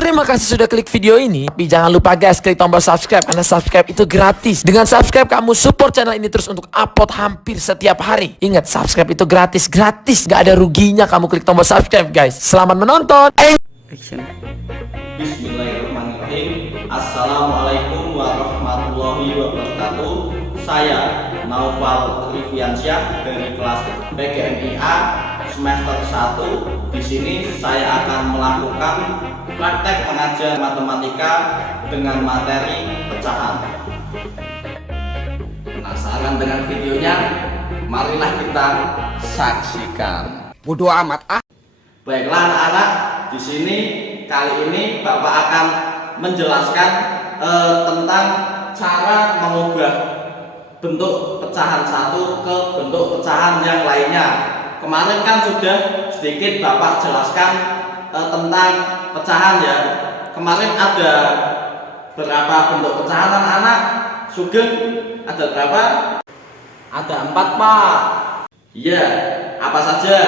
Terima kasih sudah klik video ini. Tapi jangan lupa guys, klik tombol subscribe karena subscribe itu gratis. Dengan subscribe kamu support channel ini terus untuk upload hampir setiap hari. Ingat, subscribe itu gratis, gak ada ruginya kamu klik tombol subscribe guys. Selamat menonton. Bismillahirrahmanirrahim. Assalamualaikum warahmatullahi wabarakatuh. Saya Naufal Riviansyah dari kelas PGMIA semester 1. Di sini saya akan melakukan praktek pengajar matematika dengan materi pecahan. Penasaran dengan videonya? Marilah kita saksikan. Bodoh amat ah. Baiklah anak-anak, di sini kali ini Bapak akan menjelaskan tentang cara mengubah bentuk pecahan satu ke bentuk pecahan yang lainnya. Kemarin kan sudah sedikit Bapak jelaskan tentang pecahan ya. Kemarin ada berapa bentuk pecahan anak-anak? Sugeng ada berapa? Ada 4 Pak. Iya, apa saja?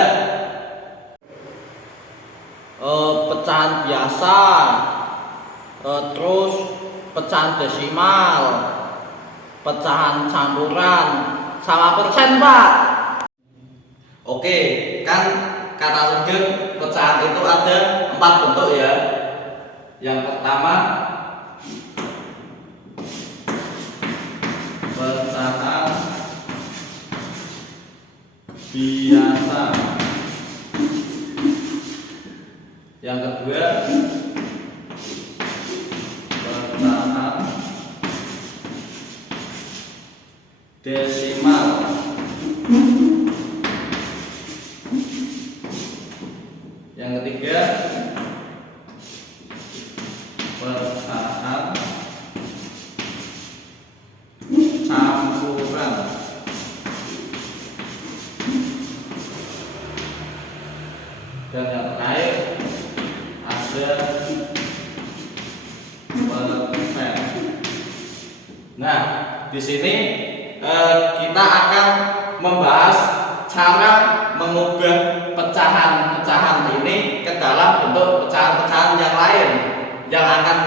Pecahan biasa, terus pecahan desimal, pecahan campuran, sama persen Pak. Oke, kan kata Sugeng pecahan itu ada 4 bentuk ya. Yang pertama pecahan biasa. Yang kedua pecahan desimal. Yang ketiga pecahan campuran. Dan yang terakhir ada persen. Nah, di sini kita akan membahas cara mengubah pecahan-pecahan ini ke dalam bentuk pecahan-pecahan yang lain. Yang akan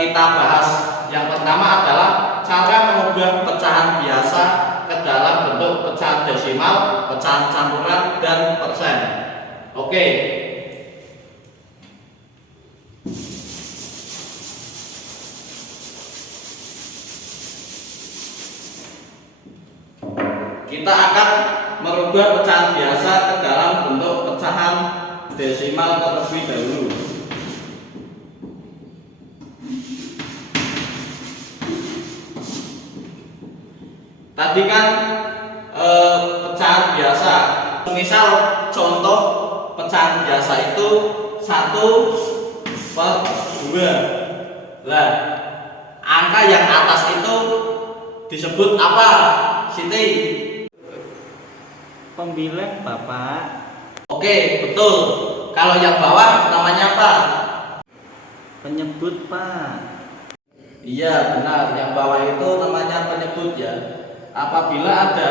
kita bahas yang pertama adalah cara mengubah pecahan biasa ke dalam bentuk pecahan desimal, pecahan campuran, dan persen. Oke. Kita akan merubah pecahan biasa ke dalam bentuk pecahan desimal terlebih dahulu. Tadi kan pecahan biasa. Misal contoh pecahan biasa itu 1/2. Nah, angka yang atas itu disebut apa, Siti? Pembilang Bapak. Oke, betul. Kalau yang bawah namanya apa? Penyebut Pak. Iya, benar. Yang bawah itu namanya penyebut ya. Apabila ada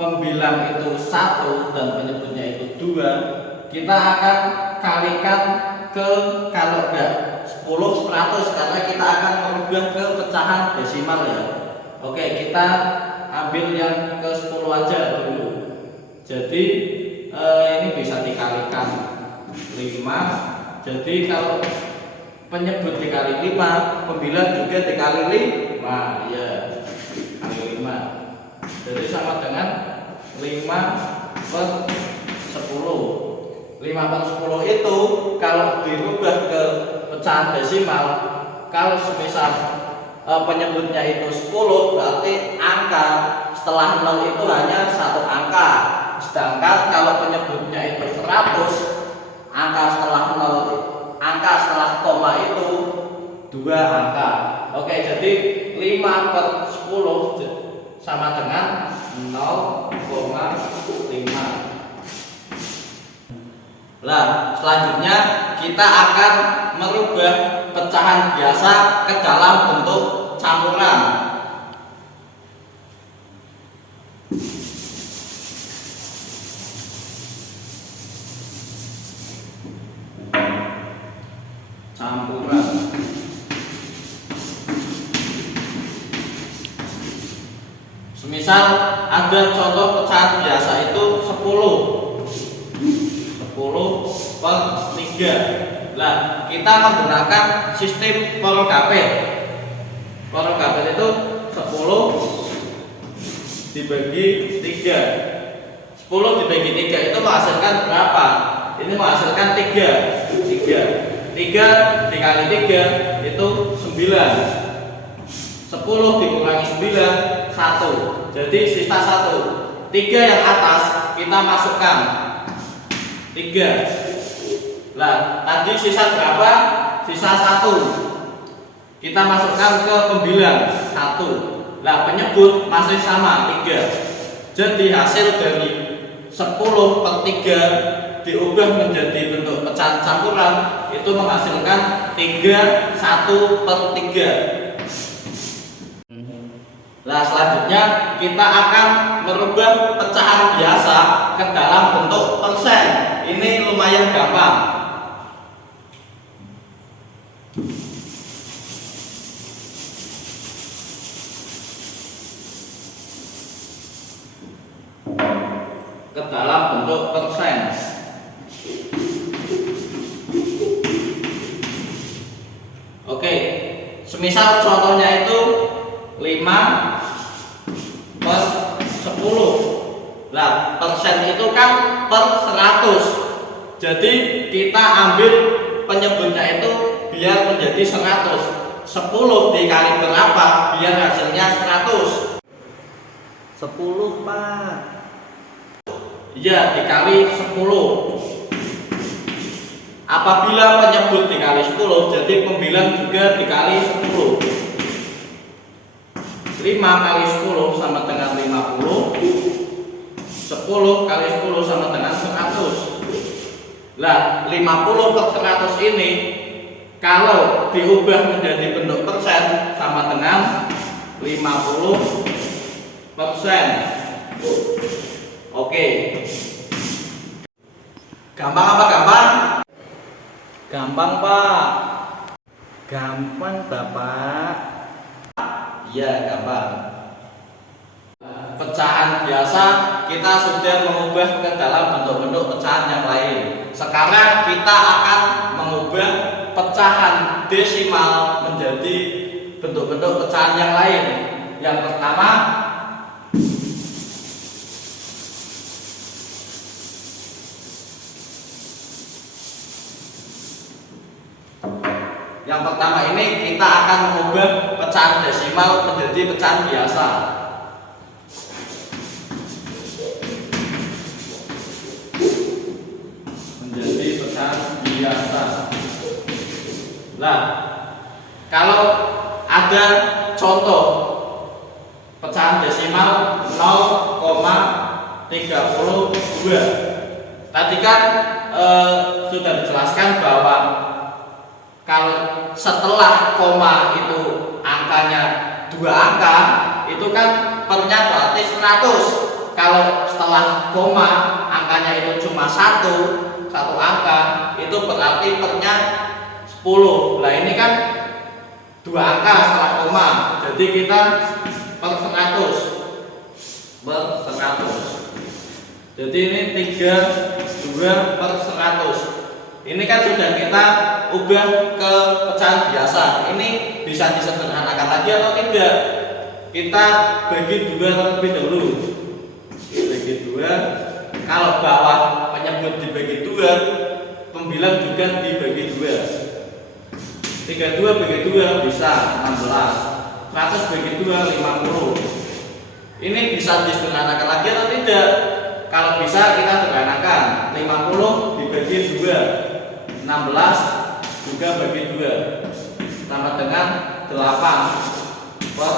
pembilang itu 1 dan penyebutnya itu 2, kita akan kalikan ke, kalau enggak 10, 100, karena kita akan merubah ke pecahan desimal ya. Oke, kita ambil yang ke 10 aja dulu. Jadi ini bisa dikalikan 5. Jadi kalau penyebut dikali 5, pembilang juga dikali 5 ya, kali 5. Jadi sama dengan 5/10. 5/10 itu kalau dirubah ke pecahan desimal, kalau semisal penyebutnya itu 10, berarti angka setelah 0 itu hanya 1 angka. Sedangkan kalau penyebutnya itu 100, angka setelah koma itu 2 angka. Oke, jadi 5/10 sama dengan 0,5. Nah, selanjutnya kita akan merubah pecahan biasa ke dalam bentuk campuran. Misal ada contoh pecahan biasa itu 10 per 3. Nah, kita menggunakan sistem Porogapet. Porogapet itu 10 dibagi 3. 10 dibagi 3 itu menghasilkan berapa? Ini menghasilkan 3 dikali 3 itu 9. 10 dikurangi 9 1. Jadi sisa 1. 3 yang atas kita masukkan 3. Nah, tadi sisa berapa? Sisa 1. Kita masukkan ke pembilang 1. Nah, penyebut masih sama 3. Jadi hasil dari 10 per 3 diubah menjadi bentuk pecahan campuran itu menghasilkan 3 1 per 3. Nah, selanjutnya kita akan merubah pecahan biasa ke dalam bentuk persen. Ini lumayan gampang. Ke dalam bentuk persen. Oke, semisal contohnya itu 5 per 10. Nah, persen itu kan per 100. Jadi kita ambil penyebutnya itu biar menjadi 100. 10 dikali berapa biar hasilnya 100? 10 Pak. Iya, dikali 10. Apabila penyebut dikali 10, jadi pembilang juga dikali 10. 5 kali 10 sama dengan 50. 10 kali 10 sama dengan 100. Lah, 50 per 100 ini kalau diubah menjadi bentuk persen sama dengan 50%. Oke. Gampang apa gampang? Gampang Pak. Gampang Bapak. Iya, gampang. Pecahan biasa kita sudah mengubah ke dalam bentuk-bentuk pecahan yang lain. Sekarang kita akan mengubah pecahan desimal menjadi bentuk-bentuk pecahan yang lain. Yang pertama, ini kita akan mengubah pecahan desimal menjadi pecahan biasa. Menjadi pecahan biasa. Nah, kalau ada contoh pecahan desimal 0,32. Tadi kan sudah dijelaskan bahwa kalau setelah koma itu angkanya 2 angka, itu kan pernya berarti 100. Kalau setelah koma angkanya itu cuma satu angka, itu berarti pernya 10. Nah, ini kan 2 angka setelah koma, jadi kita per 100. Jadi ini 32 per 100. Ini kan sudah kita ubah ke pecahan biasa. Ini bisa disederhanakan lagi atau tidak? Kita bagi 2 terlebih dahulu. Bagi 2. Kalau bawah penyebut dibagi 2, pembilang juga dibagi 2. 32 bagi 2 bisa 16. 100 bagi 2 50. Ini bisa disederhanakan lagi atau tidak? Kalau bisa kita sederhanakan. 50 dibagi 2, 16 juga bagi 2 sama dengan 8 per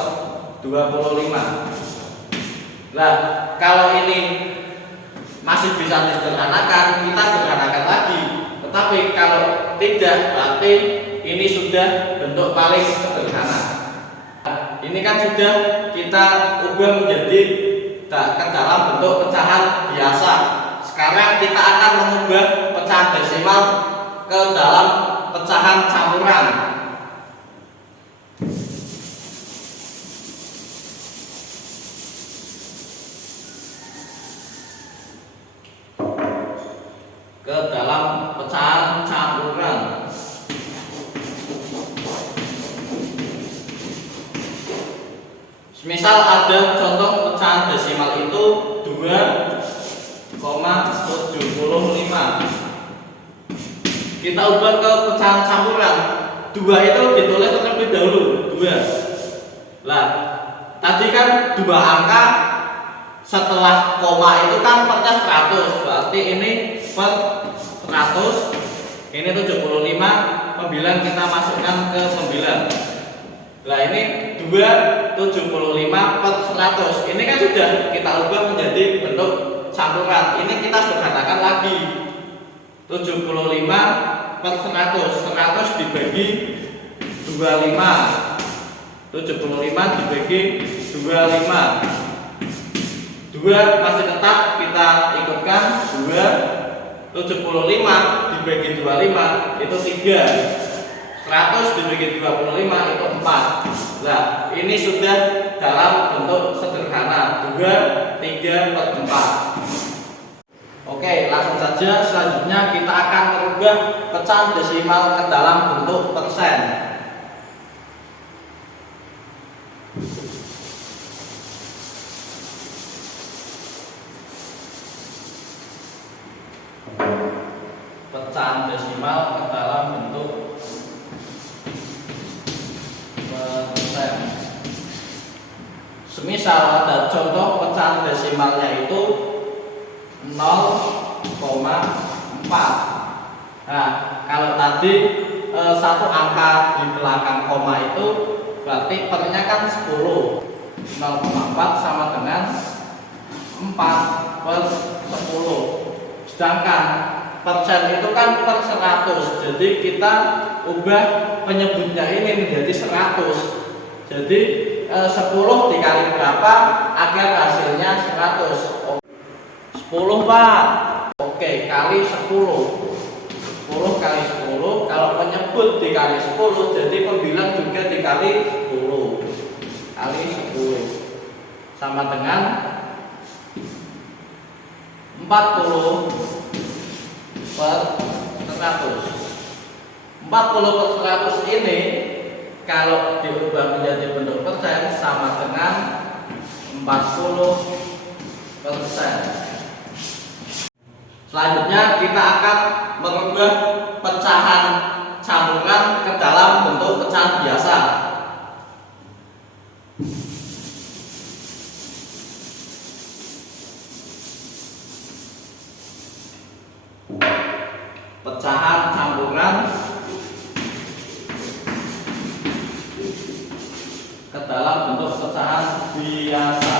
25. Nah, kalau ini masih bisa disederhanakan, kita sederhanakan lagi. Tetapi kalau tidak, berarti ini sudah bentuk paling sederhana. Ini kan sudah kita ubah menjadi ke dalam bentuk pecahan biasa. Sekarang kita akan mengubah pecahan desimal ke dalam pecahan campuran. ke dalam pecahan campuran. Misal ada contoh pecahan desimal itu 2,75. Kita ubah ke pecahan campuran. 2 itu ditulis terlebih dahulu, 2. Lah, tadi kan 2 angka setelah koma itu kan pernya 100. Berarti ini per 100. Ini 75, pembilang kita masukkan ke pembilang. Lah ini 275 per 100. Ini kan sudah kita ubah menjadi bentuk campuran. Ini kita sederhanakan lagi. 75 per 100. 100 dibagi 25. 75 dibagi 25. 2 masih tetap kita ikutkan 2. 75 dibagi 25 itu 3. 100 dibagi 25 itu 4. Nah, ini sudah dalam bentuk sederhana 2, 3 per 4. Oke, langsung saja selanjutnya kita akan merubah pecahan desimal ke dalam bentuk persen. Pecahan desimal ke dalam bentuk persen. Semisal ada contoh pecahan desimalnya itu 0,4. Nah, kalau tadi satu angka di belakang koma itu berarti pernya kan 10. 0,4 sama dengan 4 per 10. Sedangkan persen itu kan per 100. Jadi kita ubah penyebutnya ini menjadi 100. Jadi 10 dikali berapa agar hasilnya 100? 10 Pak. Oke, kali 10. 10 kali 10. Kalau penyebut dikali 10, jadi pembilang juga dikali 10. Kali 10 sama dengan 40 per 100. 40 per 100 ini kalau diubah menjadi bentuk persen sama dengan 40%. Selanjutnya kita akan merubah pecahan campuran ke dalam bentuk pecahan biasa. Pecahan campuran ke dalam bentuk pecahan biasa.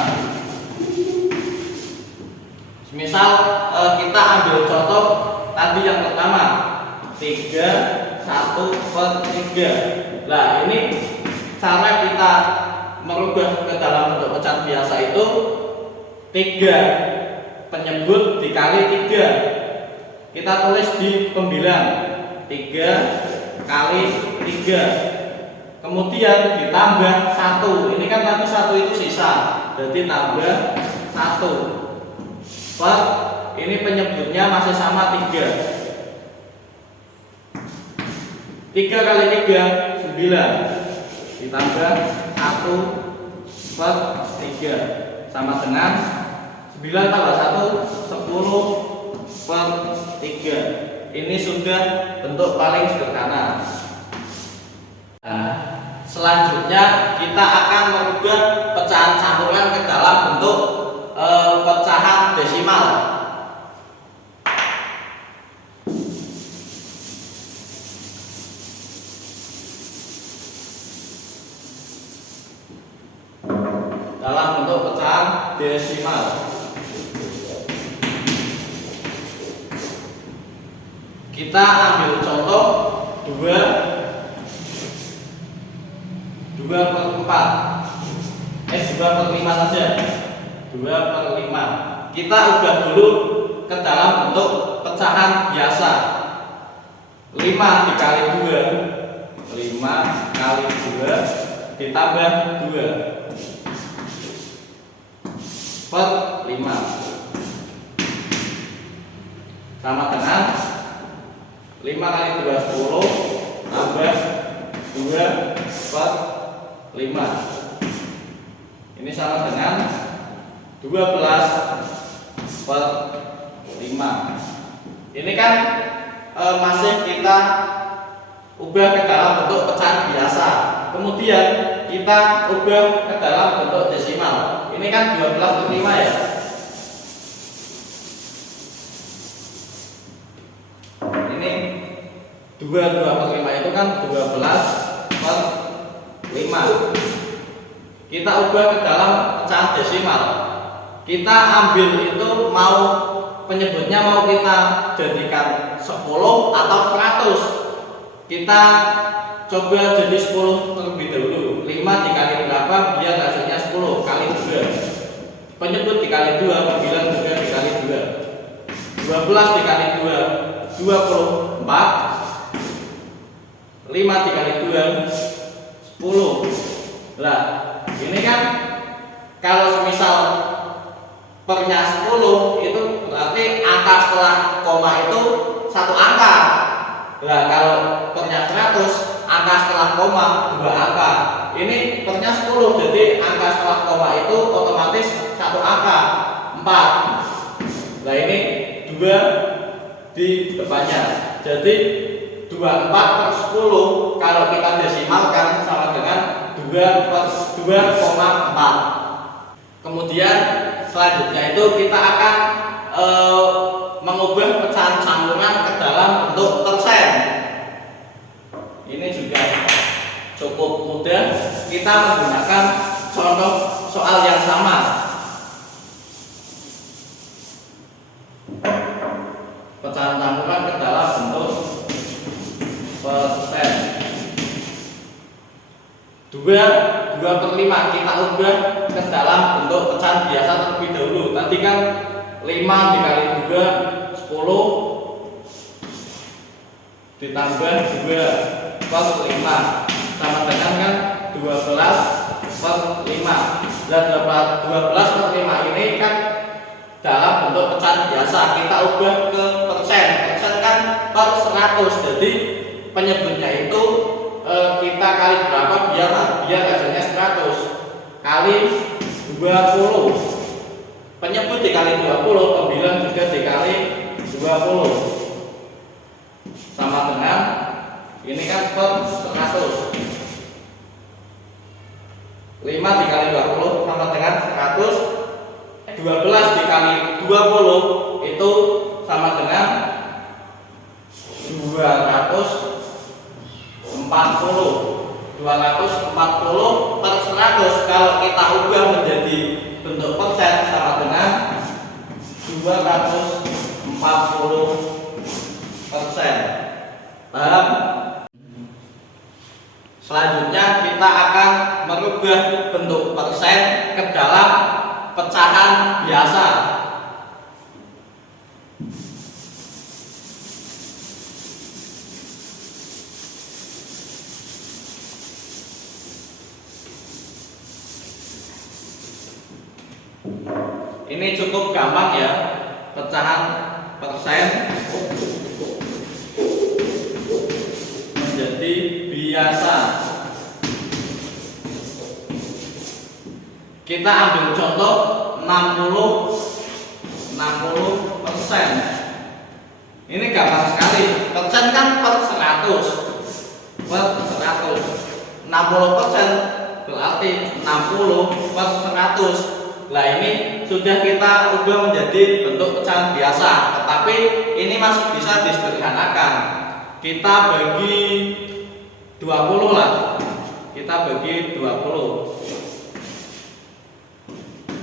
Misal kita ambil contoh tadi yang pertama 3, 1 per 3. Nah, ini cara kita merubah ke dalam bentuk pecahan biasa itu 3 penyebut dikali 3. Kita tulis di pembilang 3 kali 3. Kemudian ditambah 1. Ini kan tadi 1 itu sisa. Jadi tambah 1. Per ini penyebutnya masih sama 3. 3 kali 3 9. Ditambah 1 per 3 sama dengan 9 tambah 1 10 per 3. Ini sudah bentuk paling sederhana. Nah, selanjutnya kita akan merubah pecahan campuran ke dalam bentuk pecahan desimal. Dalam bentuk pecahan desimal. Kita ambil contoh 2 per 4. 2 per 5 saja. 2 per 5. Kita ubah dulu ke dalam bentuk pecahan biasa. 5 dikali 2. 5 kali 2 ditambah 2 per 5 sama dengan 5 kali 2 10 tambah 2 per 5. Ini sama dengan 12 per 5. Ini kan masih kita ubah ke dalam bentuk pecahan biasa. Kemudian kita ubah ke dalam bentuk desimal. Ini kan 12 per 5 ya. Ini 2 per 5 itu kan 12 per 5. Kita ubah ke dalam pecahan desimal. Kita ambil itu mau penyebutnya mau kita jadikan 10 atau 100. Kita coba jadi 10 terlebih dahulu. 5 dikali berapa biar hasilnya 10 kali 2. Penyebut dikali 2, pembilang juga dikali 2. 12 dikali 2 24. 5 dikali 2 10. Lah, ini kan kalau semisal pernya 10 itu berarti angka setelah koma itu satu angka. Nah, kalau pernya 100 angka setelah koma 2 angka. Ini pernya 10 jadi angka setelah koma itu otomatis satu angka 4. Nah, ini 2 di depannya. Jadi 24 per 10 kalau kita desimalkan sama dengan 2,4. Kemudian selanjutnya itu kita akan mengubah pecahan campuran ke dalam bentuk persen. Ini juga cukup mudah. Kita menggunakan contoh soal yang sama. Pecahan campuran ke dalam bentuk persen. 2 per 5 kita ubah ke dalam bentuk pecahan biasa terlebih dahulu. Tadi kan 5 dikali 2 10 ditambah 2 per 5 sama dengan kan 12 per 5. Dan 12 per 5 ini kan dalam bentuk pecahan biasa, kita ubah ke persen. Persen kan per 100. Jadi penyebutnya itu kita kali berapa biar hasilnya 100 kali 20. Penyebut dikali 20, pembilang juga dikali 20 sama dengan ini kan per 100. 5 dikali 20 sama dengan 100. 12 dikali 20 itu sama dengan 240 per 100. Kalau kita ubah menjadi bentuk persen sama dengan 240%. Paham? Selanjutnya kita akan merubah bentuk persen ke dalam pecahan biasa. Ini cukup gampang ya, pecahan persen menjadi biasa. Kita ambil contoh 60%. Ini gampang sekali. Persen kan per 100. Per 100. 60% berarti 60 per 100. Nah, ini sudah kita ubah menjadi bentuk pecahan biasa, tetapi ini masih bisa disederhanakan. Kita bagi 20 lah. Kita bagi 20.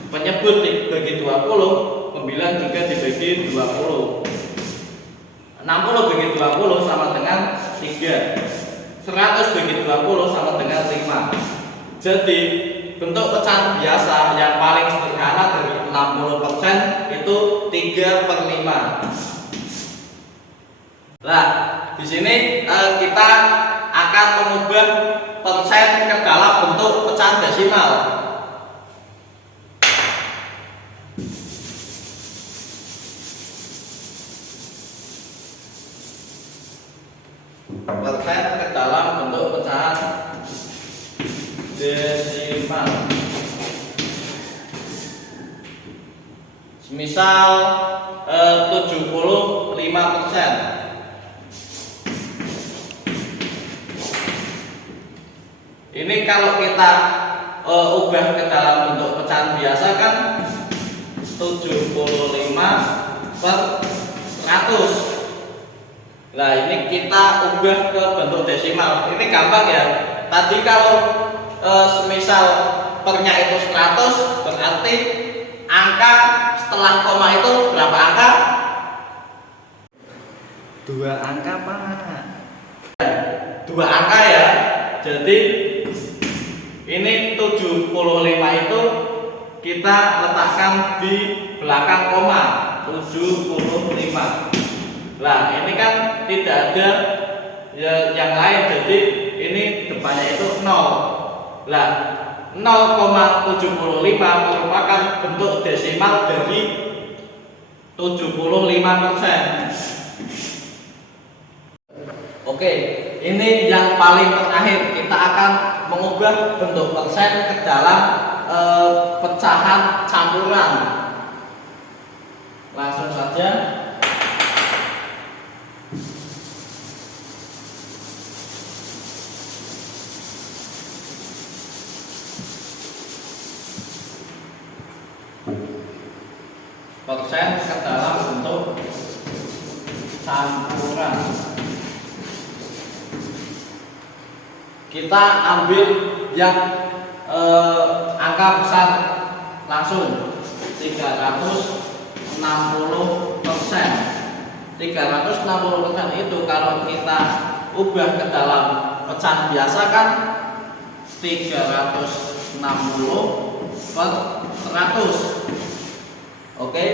Penyebut dibagi 20, pembilang juga dibagi 20. 60 bagi 20 sama dengan 3. 100 bagi 20 sama dengan 5. Jadi bentuk pecahan biasa yang paling sederhana dari 60% itu 3 per 5. Nah, di sini kita akan mengubah persen ke dalam bentuk pecahan desimal. persen ke dalam bentuk pecahan desimal. Misal 75%. Ini kalau kita ubah ke dalam bentuk pecahan biasa kan 75/100. Nah, ini kita ubah ke bentuk desimal. Ini gampang ya. Tadi kalau semisal pernya itu 100, berarti angka setelah koma itu berapa angka? 2 angka, Pak. 2 angka ya. Jadi ini 75 itu kita letakkan di belakang koma 75. Nah, ini kan tidak ada yang lain, jadi ini depannya itu 0. Nah, 0,75 merupakan bentuk desimal dari 75%. Oke, ini yang paling terakhir. Kita akan mengubah bentuk persen ke dalam pecahan campuran. Langsung saja. Persen ke dalam bentuk campuran. Kita ambil yang angka besar langsung 360%. 360% itu kalau kita ubah ke dalam pecahan biasa kan 360/100. Oke,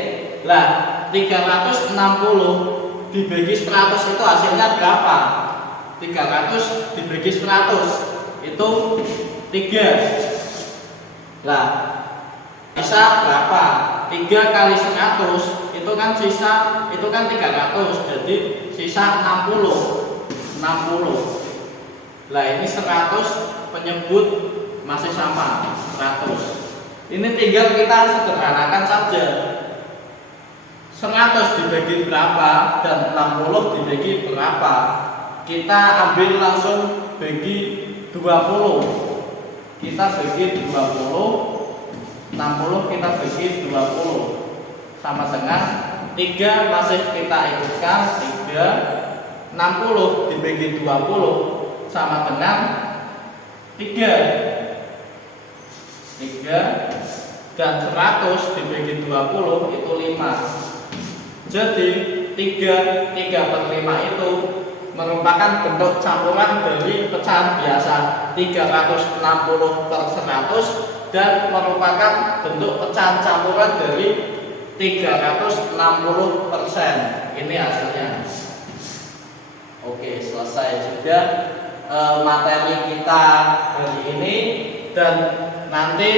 lah 360 dibagi 100 itu hasilnya berapa? 300 dibagi 100 itu 3. Lah, sisa berapa? 3 kali 100 itu kan sisa, itu kan 300. Jadi sisa 60. Lah ini 100 penyebut masih sama 100. Ini tinggal kita sederhanakan saja. 100 dibagi berapa dan 60 dibagi berapa? Kita ambil langsung bagi 20. Kita bagi 20, 60 kita bagi 20. Sama dengan 3 masih kita ikutkan 3. 60 dibagi 20 sama dengan 3 dan 100 dibagi 20 itu 5. Jadi 3/5 itu merupakan bentuk campuran dari pecahan biasa 360/100 dan merupakan bentuk pecahan campuran dari 360%. Ini hasilnya. Oke, selesai sudah materi kita hari ini, dan nanti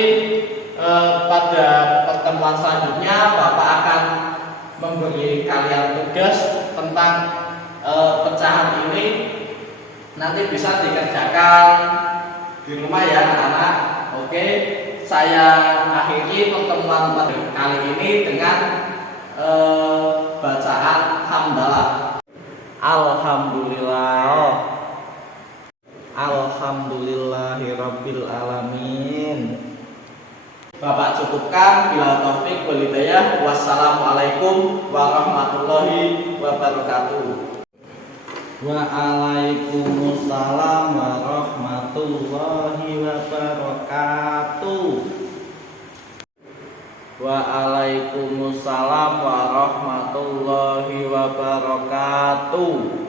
pada pertemuan selanjutnya Bapak akan memberi kalian tugas tentang pecahan ini. Nanti bisa dikerjakan di rumah ya anak-anak. Oke, saya akhiri pertemuan kali ini dengan bacaan hamdalah. Alhamdulillah. Alhamdulillahirabbil alamin. Bapak cukupkan, bila taufik wal hidayah. Wassalamualaikum warahmatullahi wabarakatuh. Waalaikumsalam warahmatullahi wabarakatuh. Waalaikumsalam warahmatullahi wabarakatuh.